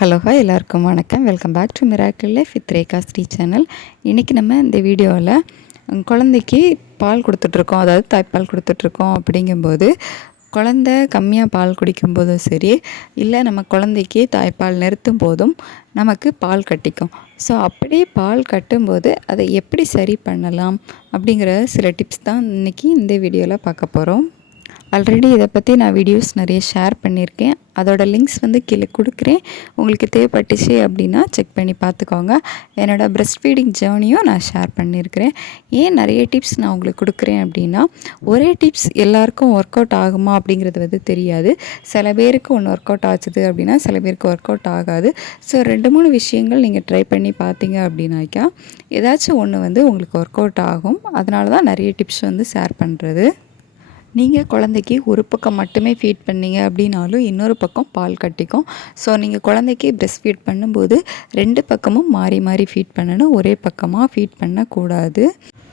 Hello hi எல்லாருக்கும் வணக்கம். Welcome back to miracle life with Rekha Sri channel இன்றைக்கி நம்ம இந்த வீடியோவில் குழந்தைக்கு பால் கொடுத்துட்ருக்கோம் அதாவது தாய்ப்பால் கொடுத்துட்ருக்கோம் அப்படிங்கும்போது குழந்த கம்மியாக பால் குடிக்கும்போதும் சரி இல்லை நம்ம குழந்தைக்கு தாய்ப்பால் நிறுத்தும் போதும் நமக்கு பால் கட்டிக்கும். ஸோ அப்படி பால் கட்டும்போது அதை எப்படி சரி பண்ணலாம் அப்படிங்கிற சில டிப்ஸ் தான் இன்றைக்கி இந்த வீடியோவில் பார்க்க போகிறோம் ஆல்ரெடி இதை பற்றி நான் வீடியோஸ் நிறைய ஷேர் பண்ணியிருக்கேன். அதோட லிங்க்ஸ் வந்து கீழே கொடுக்குறேன். உங்களுக்கு தேவைப்பட்டுச்சு அப்படின்னா செக் பண்ணி பார்த்துக்கோங்க. என்னோடய ப்ரெஸ்ட் ஃபீடிங் ஜேர்னியும் நான் ஷேர் பண்ணியிருக்கிறேன். ஏன் நிறைய டிப்ஸ் நான் உங்களுக்கு கொடுக்குறேன் அப்படின்னா ஒரே டிப்ஸ் எல்லாருக்கும் ஒர்க் அவுட் ஆகுமா அப்படிங்கிறது வந்து தெரியாது. சில பேருக்கு ஒன்று ஒர்க் அவுட் ஆச்சுது அப்படின்னா சில பேருக்கு ஒர்க் அவுட் ஆகாது. ஸோ ரெண்டு மூணு விஷயங்கள் நீங்கள் ட்ரை பண்ணி பார்த்தீங்க அப்படின்னாக்கா ஏதாச்சும் ஒன்று வந்து உங்களுக்கு ஒர்க் அவுட் ஆகும். அதனால தான் நிறைய டிப்ஸ் வந்து ஷேர் பண்ணுறது நீங்கள் குழந்தைக்கு ஒரு பக்கம் மட்டுமே ஃபீட் பண்ணீங்க அப்படின்னாலும் இன்னொரு பக்கம் பால் கட்டிக்கும். ஸோ நீங்கள் குழந்தைக்கு ப்ரெஸ்ட் ஃபீட் பண்ணும்போது ரெண்டு பக்கமும் மாறி மாறி ஃபீட் பண்ணணும். ஒரே பக்கமாக ஃபீட் பண்ணக்கூடாது.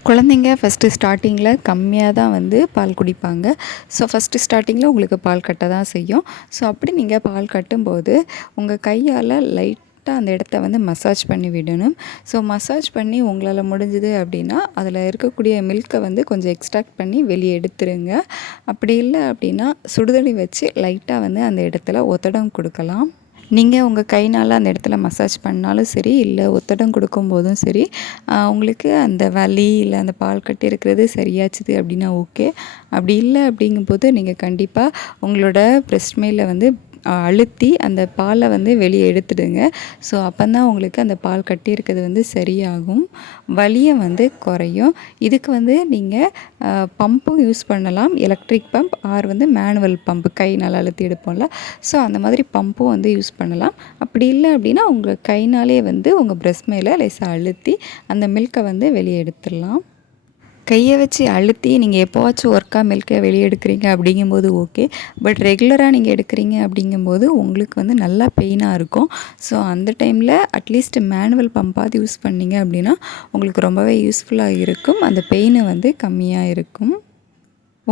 குழந்தைங்க ஃபஸ்ட்டு ஸ்டார்டிங்கில் கம்மியாக தான் வந்து பால் குடிப்பாங்க. ஸோ ஃபஸ்ட்டு ஸ்டார்டிங்கில் உங்களுக்கு பால் கட்ட தான் செய்யும். ஸோ அப்படி நீங்கள் பால் கட்டும்போது உங்கள் கையால் லைட் லைட்டாக அந்த இடத்த வந்து மசாஜ் பண்ணி விடணும். ஸோ மசாஜ் பண்ணி உங்களால் முடிஞ்சுது அப்படின்னா அதில் இருக்கக்கூடிய மில்கை வந்து கொஞ்சம் எக்ஸ்ட்ராக்ட் பண்ணி வெளியே எடுத்துருங்க. அப்படி இல்லை அப்படின்னா சுடுதண்ணி வச்சு லைட்டாக வந்து அந்த இடத்துல ஒத்தடம் கொடுக்கலாம். நீங்கள் உங்கள் கைனால் அந்த இடத்துல மசாஜ் பண்ணாலும் சரி இல்லை ஒத்தடம் கொடுக்கும்போதும் சரி உங்களுக்கு அந்த வலி இல்லை அந்த பால் கட்டி இருக்கிறது சரியாச்சுது அப்படின்னா ஓகே அப்படி இல்லை அப்படிங்கும்போது நீங்கள் கண்டிப்பாக உங்களோட ப்ரெஸ்ட் மெயிலில் வந்து அழுத்தி அந்த பாலை வந்து வெளியே எடுத்துடுங்க. ஸோ அப்போ தான் உங்களுக்கு அந்த பால் கட்டி இருக்கிறது வந்து சரியாகும். வலியை வந்து குறையும். இதுக்கு வந்து நீங்கள் பம்பும் யூஸ் பண்ணலாம். எலக்ட்ரிக் பம்ப் ஆர் வந்து மேனுவல் பம்பு கை நல்லா அழுத்தி எடுப்போம்ல. ஸோ அந்த மாதிரி பம்பும் வந்து யூஸ் பண்ணலாம். அப்படி இல்லை அப்படின்னா உங்கள் கைனாலே வந்து உங்கள் ப்ரெஸ் மேலே லேசாக அழுத்தி அந்த மில்கை வந்து வெளியே எடுத்துடலாம். கையை வச்சு அழுத்தி நீங்கள் எப்போவாச்சும் ஒர்க்காக மில்கை வெளியே எடுக்கிறீங்க அப்படிங்கும்போது ஓகே பட் ரெகுலராக நீங்கள் எடுக்கிறீங்க அப்படிங்கும்போது உங்களுக்கு வந்து நல்லா பெயினாக இருக்கும். ஸோ அந்த டைமில் அட்லீஸ்ட் மேனுவல் பம்பாவது யூஸ் பண்ணிங்க அப்படின்னா உங்களுக்கு ரொம்பவே யூஸ்ஃபுல்லாக இருக்கும். அந்த பெயின் வந்து கம்மியாக இருக்கும்.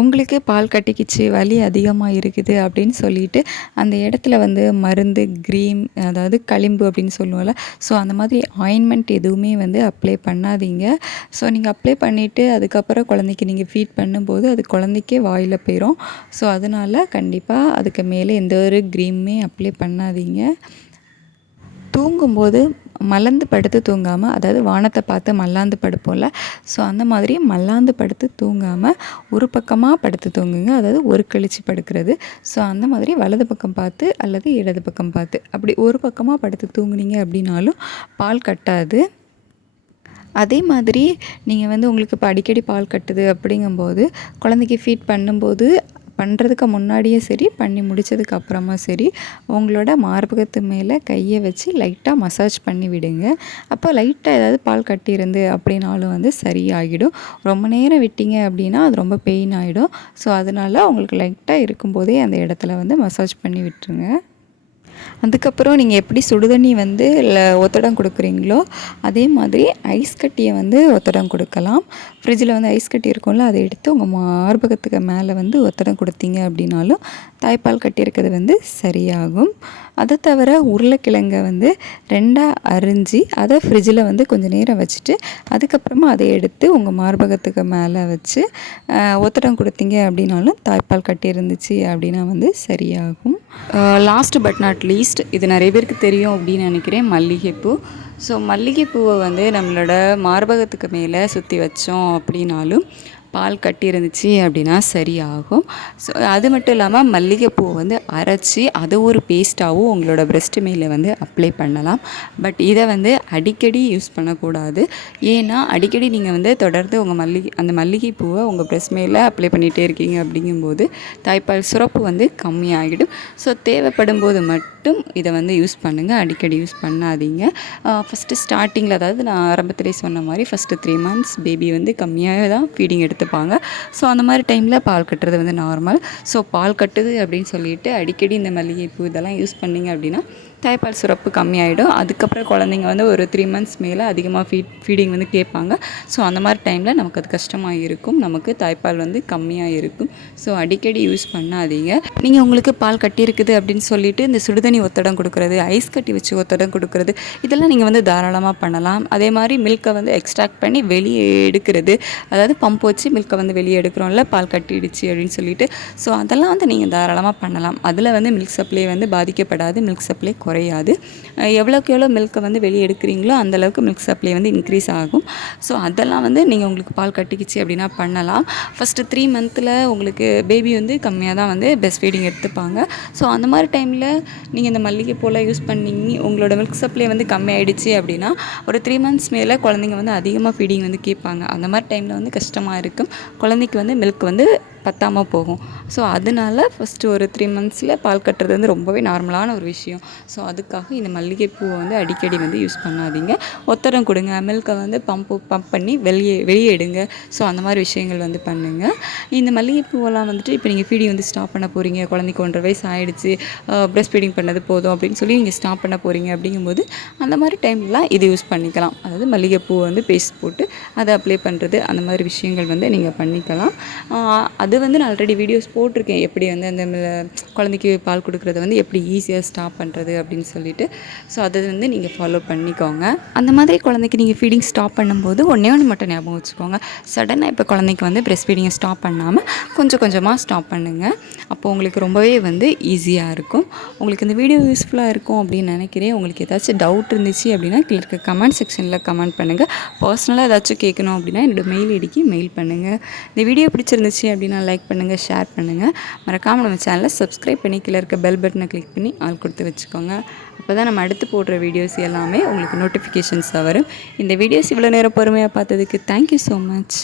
உங்களுக்கு பால் கட்டிக்கிச்சு வலி அதிகமாக இருக்குது அப்படின்னு சொல்லிட்டு அந்த இடத்துல வந்து மருந்து க்ரீம் அதாவது களிம்பு அப்படின்னு சொல்லுவோம்ல. ஸோ அந்த மாதிரி ஆயின்மெண்ட் எதுவுமே வந்து அப்ளை பண்ணாதீங்க. ஸோ நீங்கள் அப்ளை பண்ணிவிட்டு அதுக்கப்புறம் குழந்தைக்கு நீங்கள் ஃபீட் பண்ணும்போது அது குழந்தைக்கே வாயில் போயிடும் ஸோ அதனால் கண்டிப்பாக அதுக்கு மேலே எந்த ஒரு க்ரீமுமே அப்ளை பண்ணாதீங்க. தூங்கும்போது மலர்ந்து படுத்து தூங்காமல் அதாவது வானத்தை பார்த்து மல்லாந்து படுப்போம்ல ஸோ அந்த மாதிரி மல்லாந்து படுத்து தூங்காமல் ஒரு பக்கமாக படுத்து தூங்குங்க. அதாவது ஒரு கழிச்சு படுக்கிறது. ஸோ அந்த மாதிரி வலது பக்கம் பார்த்து அல்லது இடது பக்கம் பார்த்து. அப்படி ஒரு பக்கமாக படுத்து தூங்குனீங்க அப்படின்னாலும் பால் கட்டாது. அதே மாதிரி நீங்கள் வந்து உங்களுக்கு இப்போ அடிக்கடி பால் கட்டுது அப்படிங்கும்போது குழந்தைக்கு ஃபீட் பண்ணும்போது பண்ணுறதுக்கு முன்னாடியே சரி பண்ணி முடித்ததுக்கு அப்புறமா சரி உங்களோட மார்பகத்து மேலே கையை வச்சு லைட்டாக மசாஜ் பண்ணி விடுங்க. அப்போ லைட்டாக ஏதாவது பால் கட்டியிருந்து அப்படின்னாலும் வந்து சரியாகிடும். ரொம்ப நேரம் விட்டீங்க அப்படின்னா அது ரொம்ப பெயின் ஆகிடும் ஸோ அதனால் உங்களுக்கு லைட்டாக இருக்கும்போதே அந்த இடத்துல வந்து மசாஜ் பண்ணி விட்டுருங்க. அதுக்கப்புறம் நீங்கள் எப்படி சுடுதண்ணி வந்து ஒத்தடம் கொடுக்குறீங்களோ அதே மாதிரி ஐஸ் கட்டியை வந்து ஒத்தடம் கொடுக்கலாம். ஃப்ரிட்ஜில் வந்து ஐஸ் கட்டி இருக்கும்ல அதை எடுத்து உங்கள் மார்பகத்துக்கு மேலே வந்து ஒத்தடம் கொடுத்தீங்க அப்படின்னாலும் தாய்ப்பால் கட்டியிருக்கிறது வந்து சரியாகும். அதை தவிர உருளைக்கிழங்கை வந்து ரெண்டாக அரிஞ்சு அதை ஃப்ரிட்ஜில் வந்து கொஞ்சம் நேரம் வச்சுட்டு அதுக்கப்புறமா அதை எடுத்து உங்கள் மார்பகத்துக்கு மேலே வச்சு ஒத்தடம் கொடுத்தீங்க அப்படின்னாலும் தாய்ப்பால் கட்டி இருந்துச்சு அப்படின்னா வந்து சரியாகும். லாஸ்ட் பட் நாட் லீஸ்ட் இது நிறைய பேருக்கு தெரியும் அப்படின்னு நினைக்கிறேன் மல்லிகைப்பூ. ஸோ மல்லிகைப்பூவை வந்து நம்மளோட மார்பகத்துக்கு மேலே சுற்றி வச்சோம் அப்படின்னாலும் பால் கட்டி இருந்துச்சு அப்படின்னா சரியாகும். ஸோ அது மட்டும் இல்லாமல் மல்லிகைப்பூ வந்து அரைச்சி அதை ஒரு பேஸ்ட்டாகவும் உங்களோட பிரெஸ்ட் மேலே வந்து அப்ளை பண்ணலாம். பட் இதை வந்து அடிக்கடி யூஸ் பண்ணக்கூடாது. ஏன்னா அடிக்கடி நீங்கள் வந்து தொடர்ந்து உங்கள் மல்லிகை அந்த மல்லிகைப்பூவை உங்கள் பிரெஸ்ட் மேலே அப்ளை பண்ணிகிட்டே இருக்கீங்க அப்படிங்கும்போது தாய்ப்பால் சுரப்பு வந்து கம்மியாகிடும். ஸோ தேவைப்படும் போது மட்டும் மட்டும் இதை வந்து யூஸ் பண்ணுங்கள் அடிக்கடி யூஸ் பண்ணாதீங்க. ஃபஸ்ட்டு ஸ்டார்டிங்கில் அதாவது நான் ஆரம்பத்திலே சொன்ன மாதிரி ஃபஸ்ட்டு த்ரீ மந்த்ஸ் பேபி வந்து கம்மியாக தான் ஃபீடிங் எடுத்துப்பாங்க. ஸோ அந்த மாதிரி டைமில் பால் கட்டுறது வந்து நார்மல் ஸோ பால் கட்டுது அப்படின்னு சொல்லிட்டு அடிக்கடி இந்த மல்லிகைப்பூ இதெல்லாம் யூஸ் பண்ணிங்க அப்படின்னா தாய்ப்பால் சுரப்பு கம்மியாயிடும். அதுக்கப்புறம் குழந்தைங்க வந்து ஒரு த்ரீ மந்த்ஸ் மேலே அதிகமாக ஃபீட் ஃபீடிங் வந்து கேட்பாங்க. ஸோ அந்த மாதிரி டைமில் நமக்கு அது கஷ்டமாக இருக்கும். நமக்கு தாய்ப்பால் வந்து கம்மியாக இருக்கும். ஸோ அடிக்கடி யூஸ் பண்ணாதீங்க. நீங்கள் உங்களுக்கு பால் கட்டியிருக்குது அப்படின்னு சொல்லிட்டு இந்த சுடுதண்ணி ஒத்தடம் கொடுக்குறது ஐஸ் கட்டி வச்சு ஒத்தடம் கொடுக்குறது இதெல்லாம் நீங்கள் வந்து தாராளமாக பண்ணலாம். அதே மாதிரி மில்கை வந்து எக்ஸ்ட்ராக்ட் பண்ணி வெளியே எடுக்கிறது. அதாவது பம்ப் வச்சு மில்கை வந்து வெளியே எடுக்கிறோம்ல பால் கட்டிடுச்சு அப்படின்னு சொல்லிட்டு. ஸோ அதெல்லாம் வந்து நீங்கள் தாராளமாக பண்ணலாம். அதில் வந்து மில்க் சப்ளை வந்து பாதிக்கப்படாது மில்க் சப்ளை குறையாது. எவ்வளோக்கு எவ்வளோ மில்கை வந்து வெளியே எடுக்கிறீங்களோ அந்தளவுக்கு மில்க் சப்ளை வந்து இன்க்ரீஸ் ஆகும். ஸோ அதெல்லாம் வந்து நீங்கள் உங்களுக்கு பால் கட்டிக்கிச்சு அப்படின்னா பண்ணலாம். ஃபஸ்ட்டு த்ரீ மந்த்தில் உங்களுக்கு பேபி வந்து கம்மியாக தான் வந்து பெஸ்ட் ஃபீடிங் எடுத்துப்பாங்க. ஸோ அந்த மாதிரி டைமில் நீங்கள் இந்த மல்லிகைப்பூலாம் யூஸ் பண்ணி உங்களோட மில்க் சப்ளை வந்து கம்மியாயிடுச்சு அப்படின்னா ஒரு த்ரீ மந்த்ஸ் மேலே குழந்தைங்க வந்து அதிகமாக ஃபீடிங் வந்து கேட்பாங்க. அந்த மாதிரி டைமில் வந்து கஷ்டமாக இருக்கும். குழந்தைக்கு வந்து மில்க் வந்து பத்தாமல் போகும். ஸோ அதனால ஃபஸ்ட்டு ஒரு த்ரீ மந்த்ஸில் பால் கட்டுறது வந்து ரொம்பவே நார்மலான ஒரு விஷயம். ஸோ அதுக்காக இந்த மல்லிகைப்பூவை வந்து அடிக்கடி வந்து யூஸ் பண்ணாதீங்க. ஒத்தரம் கொடுங்க. மில்கை வந்து பம்ப் பம்ப் பண்ணி வெளியே வெளியே எடுங்க. ஸோ அந்த மாதிரி விஷயங்கள் வந்து பண்ணுங்கள் இந்த மல்லிகைப்பூவெல்லாம் வந்துட்டு இப்போ நீங்கள் ஃபீடிங் வந்து ஸ்டாப் பண்ண போகிறீங்க குழந்தைக்கு ஒன்றரை வயசு ஆகிடுச்சு ப்ரெஸ்ட் ஃபீடிங் பண்ணது போதும் அப்படின்னு சொல்லி நீங்கள் ஸ்டாப் பண்ண போகிறீங்க அப்படிங்கும்போது அந்த மாதிரி டைம்லாம் இது யூஸ் பண்ணிக்கலாம். அதாவது மல்லிகைப்பூ வந்து பேஸ்ட் போட்டு அதை அப்ளை பண்ணுறது அந்த மாதிரி விஷயங்கள் வந்து நீங்கள் பண்ணிக்கலாம். அது அது வந்து நான் ஆல்ரெடி வீடியோஸ் போட்டிருக்கேன். எப்படி வந்து அந்த குழந்தைக்கு பால் கொடுக்குறத வந்து எப்படி ஈஸியாக ஸ்டாப் பண்ணுறது அப்படின்னு சொல்லிட்டு. ஸோ அதை வந்து நீங்கள் ஃபாலோ பண்ணிக்கோங்க. அந்த மாதிரி குழந்தைக்கு நீங்கள் ஃபீடிங் ஸ்டாப் பண்ணும்போது ஒன்றே ஒன்று மட்டும் ஞாபகம் வச்சுக்கோங்க. சடனாக இப்போ குழந்தைக்கு வந்து ப்ரெஸ் ஃபீடிங்கை ஸ்டாப் பண்ணாமல் கொஞ்சம் கொஞ்சமாக ஸ்டாப் பண்ணுங்கள் அப்போ உங்களுக்கு ரொம்பவே வந்து ஈஸியாக இருக்கும். உங்களுக்கு இந்த வீடியோ யூஸ்ஃபுல்லாக இருக்கும் அப்படின்னு நினைக்கிறேன். உங்களுக்கு ஏதாச்சும் டவுட் இருந்துச்சு அப்படின்னா இருக்க கமெண்ட் செக்ஷனில் கமெண்ட் பண்ணுங்கள் பர்சனலாக ஏதாச்சும் கேட்கணும் அப்படின்னா என்னோடய மெயில் ஐடிக்கு மெயில் பண்ணுங்கள் இந்த வீடியோ பிடிச்சிருந்துச்சு அப்படின்னா லைக் பண்ணுங்கள் ஷேர் பண்ணுங்கள் மறக்காமல் நம்ம சேனலை சப்ஸ்கிரைப் பண்ணி கீழே இருக்க பெல் பட்டனை கிளிக் பண்ணி ஆள் கொடுத்து வச்சுக்கோங்க. அப்போ தான் நம்ம அடுத்து போடுற வீடியோஸ் எல்லாமே உங்களுக்கு நோட்டிஃபிகேஷன்ஸாக வரும். இந்த வீடியோஸ் இவ்வளோ நேரம் பொறுமையாக பார்த்ததுக்கு தேங்க்யூ ஸோ மச்